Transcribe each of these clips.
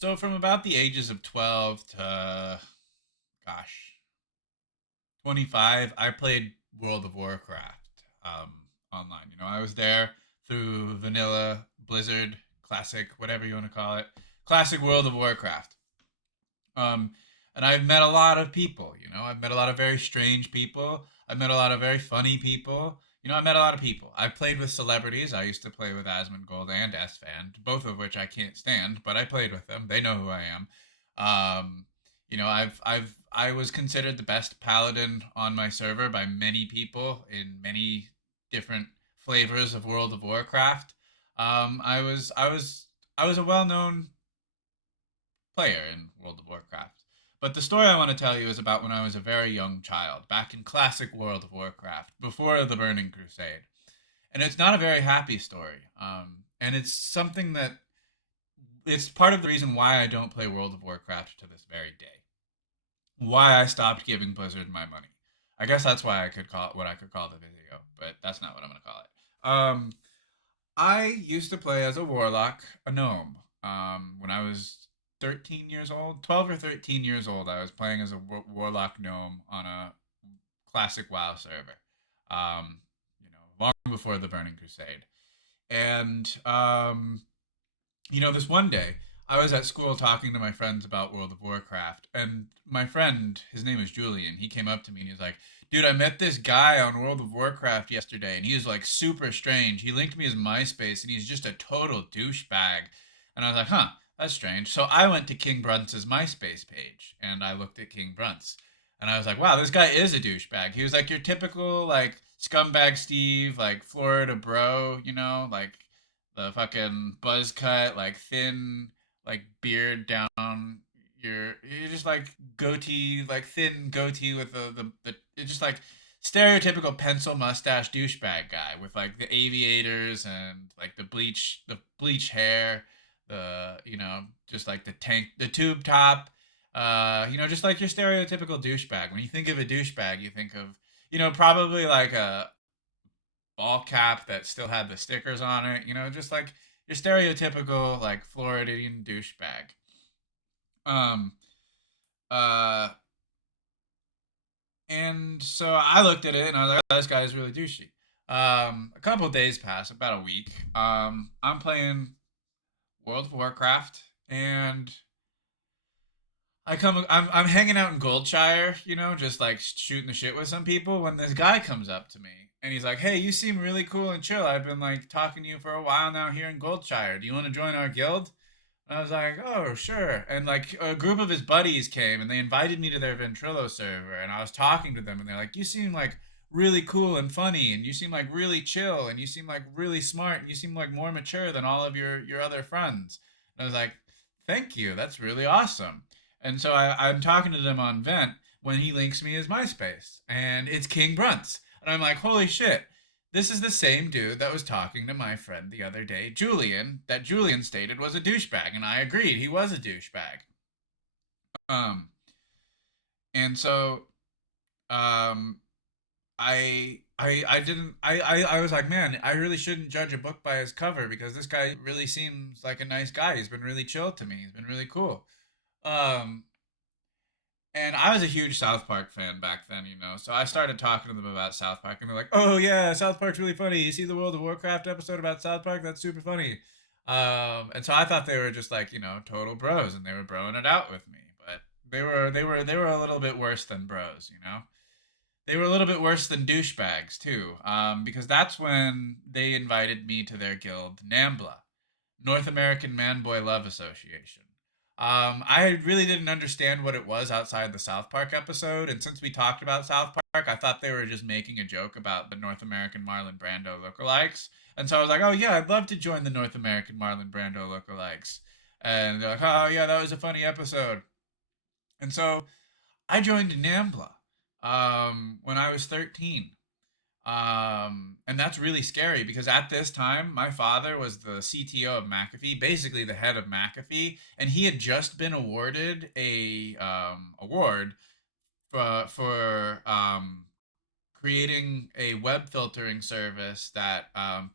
So from about the ages of 12 to, gosh, 25, I played World of Warcraft online. I was there through vanilla, Blizzard, classic, whatever you want to call it, classic World of Warcraft. Um, and I've met a lot of people. I've met a lot of very strange people. I've met a lot of very funny people. I met a lot of people. I've played with celebrities. I used to play with Asmongold and Sfan, both of which I can't stand, but I played with them. They know who I am. I was considered the best paladin on my server by many people in many different flavors of World of Warcraft. I was a well-known player in World of Warcraft. But the story I want to tell you is about when I was a very young child, back in classic World of Warcraft, before the Burning Crusade. And it's not a very happy story. And it's something that it's part of the reason why I don't play World of Warcraft to this very day. Why I stopped giving Blizzard my money. I guess that's why I could call it what I could call the video, but that's not what I'm going to call it. I used to play as a warlock, a gnome. When I was 13 years old, 12 or 13 years old, I was playing as a warlock gnome on a classic WoW server. Long before the Burning Crusade. And this one day, I was at school talking to my friends about World of Warcraft, and my friend, his name is Julian, he came up to me and he was like, "Dude, I met this guy on World of Warcraft yesterday, and he was like super strange. He linked me his MySpace, and he's just a total douchebag." And I was like, "Huh, that's strange." So I went to King Brunts's MySpace page, and I looked at King Brunts, and I was like, "Wow, this guy is a douchebag." He was like your typical like scumbag Steve, like Florida bro, like the fucking buzz cut, like thin, like beard down you're just like goatee, like thin goatee with the it's just like stereotypical pencil mustache douchebag guy with like the aviators and like the bleach hair, just like the tube top, just like your stereotypical douchebag. When you think of a douchebag, you think of probably like a ball cap that still had the stickers on it, just like your stereotypical like Floridian douchebag. Um, uh, and so I looked at it and I was like, oh, this guy is really douchey. A couple of days pass, about a week. I'm playing World of Warcraft, and I'm hanging out in Goldshire, just like shooting the shit with some people. When this guy comes up to me and he's like, "Hey, you seem really cool and chill. I've been like talking to you for a while now here in Goldshire. Do you want to join our guild?" And I was like, "Oh, sure." And like a group of his buddies came and they invited me to their Ventrilo server, and I was talking to them, and they're like, "You seem like really cool and funny, and you seem like really chill, and you seem like really smart, and you seem like more mature than all of your other friends." And I was like, "Thank you. That's really awesome." And so I'm talking to them on Vent when he links me his MySpace, and it's King Brunts, and I'm like, "Holy shit! This is the same dude that was talking to my friend the other day, Julian, that Julian stated was a douchebag," and I agreed he was a douchebag. Um, and so um, I didn't I was like, man, I really shouldn't judge a book by his cover because this guy really seems like a nice guy. He's been really chill to me. He's been really cool. Um, And I was a huge South Park fan back then, so I started talking to them about South Park, and they're like, "Oh yeah, South Park's really funny. You see the World of Warcraft episode about South Park? That's super funny." And so I thought they were just like total bros, and they were broing it out with me, but they were a little bit worse than bros. They were a little bit worse than douchebags too, because that's when they invited me to their guild, NAMBLA, North American Man Boy Love Association. I really didn't understand what it was outside the South Park episode, and since we talked about South Park, I thought they were just making a joke about the North American Marlon Brando lookalikes. And so I was like, "Oh yeah, I'd love to join the North American Marlon Brando lookalikes." And they're like, "Oh yeah, that was a funny episode." And so I joined NAMBLA when I was 13. And that's really scary because at this time, my father was the CTO of McAfee, basically the head of McAfee, and he had just been awarded a award for creating a web filtering service that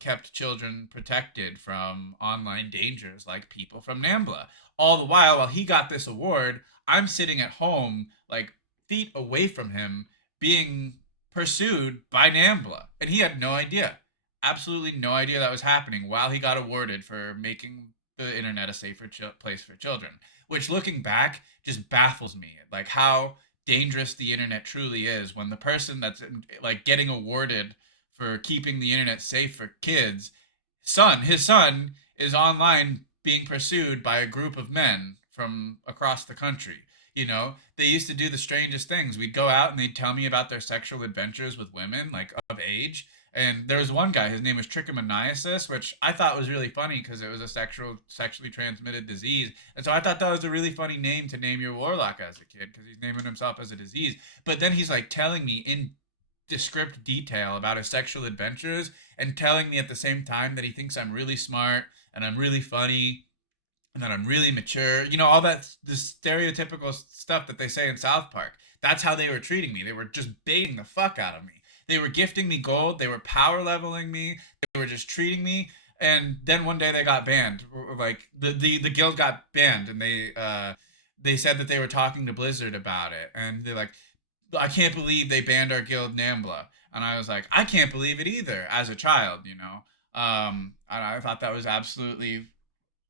kept children protected from online dangers like people from NAMBLA. all the while he got this award, I'm sitting at home, like feet away from him, being pursued by NAMBLA. And he had no idea. Absolutely no idea that was happening while he got awarded for making the internet a safer place for children. Which, looking back, just baffles me. Like how dangerous the internet truly is when the person that's like getting awarded for keeping the internet safe for kids, his son is online being pursued by a group of men from across the country. You know, they used to do the strangest things. We'd go out and they'd tell me about their sexual adventures with women, like of age. And there was one guy, his name was trichomoniasis, which I thought was really funny because it was a sexually transmitted disease. And so I thought that was a really funny name to name your warlock as a kid because he's naming himself as a disease. But then he's like telling me in descriptive detail about his sexual adventures and telling me at the same time that he thinks I'm really smart and I'm really funny and that I'm really mature. You know, all that the stereotypical stuff that they say in South Park. That's how they were treating me. They were just baiting the fuck out of me. They were gifting me gold. They were power leveling me. They were just treating me. And then one day they got banned. Like the guild got banned, and they said that they were talking to Blizzard about it, and they're like, I can't believe they banned our guild NAMBLA. And I was like, I can't believe it either as a child, you know. And I thought that was absolutely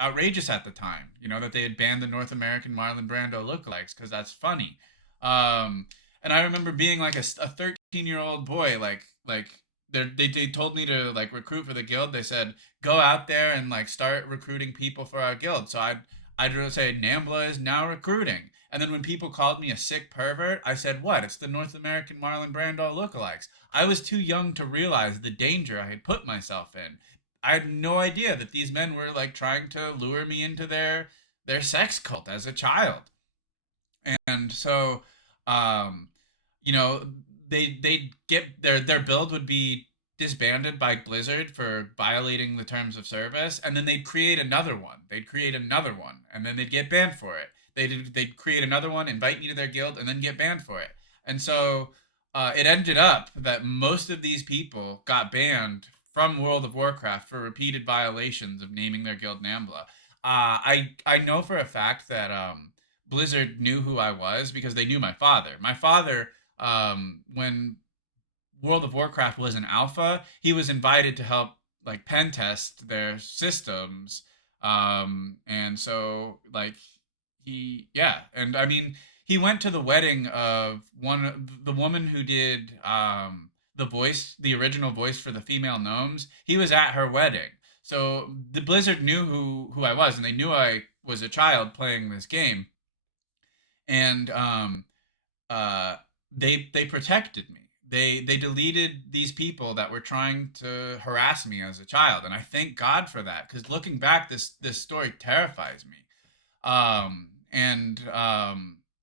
outrageous at the time, you know, that they had banned the North American Marlon Brando lookalikes because that's funny. And I remember being like a 13-year-old boy, like they told me to like recruit for the guild. They said go out there and like start recruiting people for our guild. So I'd say NAMBLA is now recruiting. And then when people called me a sick pervert, I said, what? It's the North American Marlon Brando lookalikes. I was too young to realize the danger I had put myself in. I had no idea that these men were like trying to lure me into their sex cult as a child. And so, um, you know, they get their build would be disbanded by Blizzard for violating the terms of service, and then they'd create another one. They'd create another one, and then they'd get banned for it. They'd create another one, invite me to their guild, and then get banned for it. And so it ended up that most of these people got banned from World of Warcraft for repeated violations of naming their guild NAMBLA. I know for a fact that Blizzard knew who I was because they knew my father. My father, when World of Warcraft was an alpha, he was invited to help like pen test their systems. And so like yeah, and I mean, he went to the wedding of the woman who did the voice, the original voice for the female gnomes. He was at her wedding. So the Blizzard knew who I was, and they knew I was a child playing this game, and they protected me. They deleted these people that were trying to harass me as a child, and I thank God for that. Because looking back, this story terrifies me.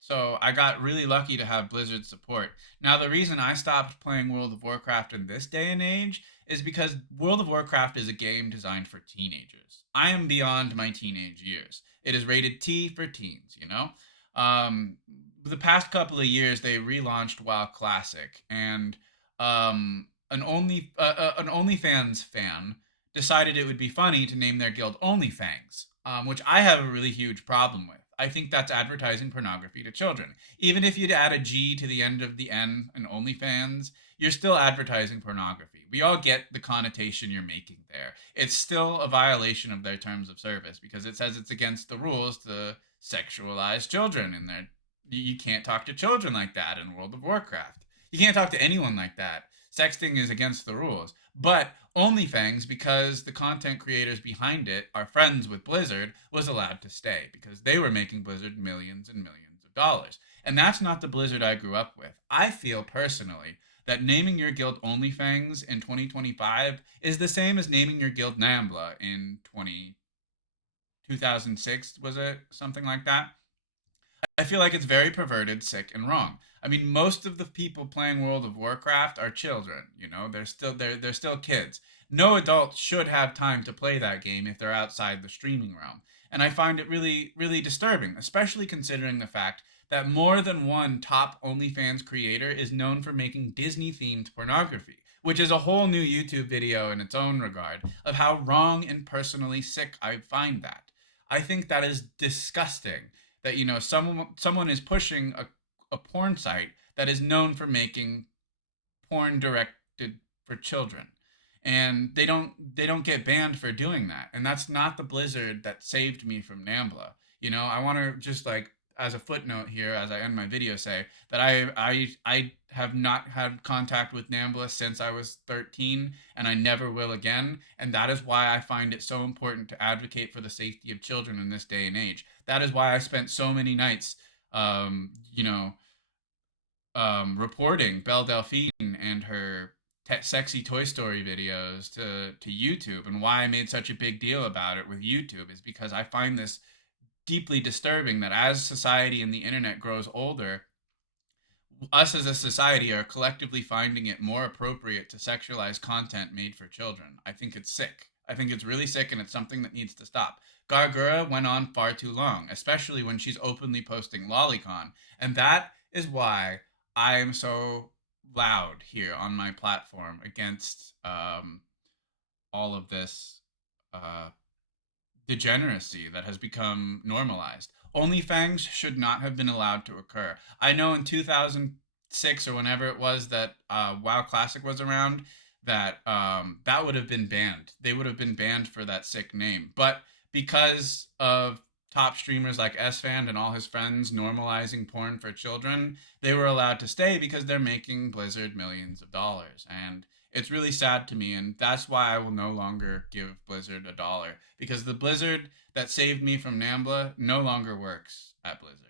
So I got really lucky to have Blizzard's support. Now, the reason I stopped playing World of Warcraft in this day and age is because World of Warcraft is a game designed for teenagers. I am beyond my teenage years. It is rated T for teens, you know? The past couple of years, they relaunched WoW Classic, and an OnlyFans fan decided it would be funny to name their guild OnlyFangs, which I have a really huge problem with. I think that's advertising pornography to children. Even if you'd add a G to the end of the N in OnlyFans, you're still advertising pornography. We all get the connotation you're making there. It's still a violation of their terms of service because it says it's against the rules to sexualize children in there. You can't talk to children like that in World of Warcraft. You can't talk to anyone like that. Sexting is against the rules. But OnlyFangs, because the content creators behind it are friends with Blizzard, was allowed to stay because they were making Blizzard millions and millions of dollars. And that's not the Blizzard I grew up with. I feel personally that naming your guild OnlyFangs in 2025 is the same as naming your guild NAMBLA in 2006, was it? Something like that. I feel like it's very perverted, sick, and wrong. I mean, most of the people playing World of Warcraft are children. You know, they're still kids. No adult should have time to play that game if they're outside the streaming realm. And I find it really, really disturbing, especially considering the fact that more than one top OnlyFans creator is known for making Disney-themed pornography, which is a whole new YouTube video in its own regard of how wrong and personally sick I find that. I think that is disgusting. That someone is pushing a porn site that is known for making porn directed for children, and they don't get banned for doing that. And that's not the Blizzard that saved me from NAMBLA. I want to just, like, as a footnote here, as I end my video, say that I have not had contact with NAMBLA since I was 13, and I never will again. And that is why I find it so important to advocate for the safety of children in this day and age. That is why I spent so many nights, um, you know, reporting Belle Delphine and her sexy Toy Story videos to YouTube, and why I made such a big deal about it with YouTube is because I find this deeply disturbing that as society and the internet grows older, us as a society are collectively finding it more appropriate to sexualize content made for children. I think it's sick. I think it's really sick, and it's something that needs to stop. Gargura went on far too long, especially when she's openly posting lolicon. And that is why I am so loud here on my platform against all of this uh, degeneracy that has become normalized. OnlyFangs should not have been allowed to occur. I know in 2006 or whenever it was that WoW Classic was around, that that would have been banned. They would have been banned for that sick name. But because of top streamers like SFan and all his friends normalizing porn for children, they were allowed to stay because they're making Blizzard millions of dollars. And it's really sad to me, and that's why I will no longer give Blizzard a dollar, because the Blizzard that saved me from NAMBLA no longer works at Blizzard.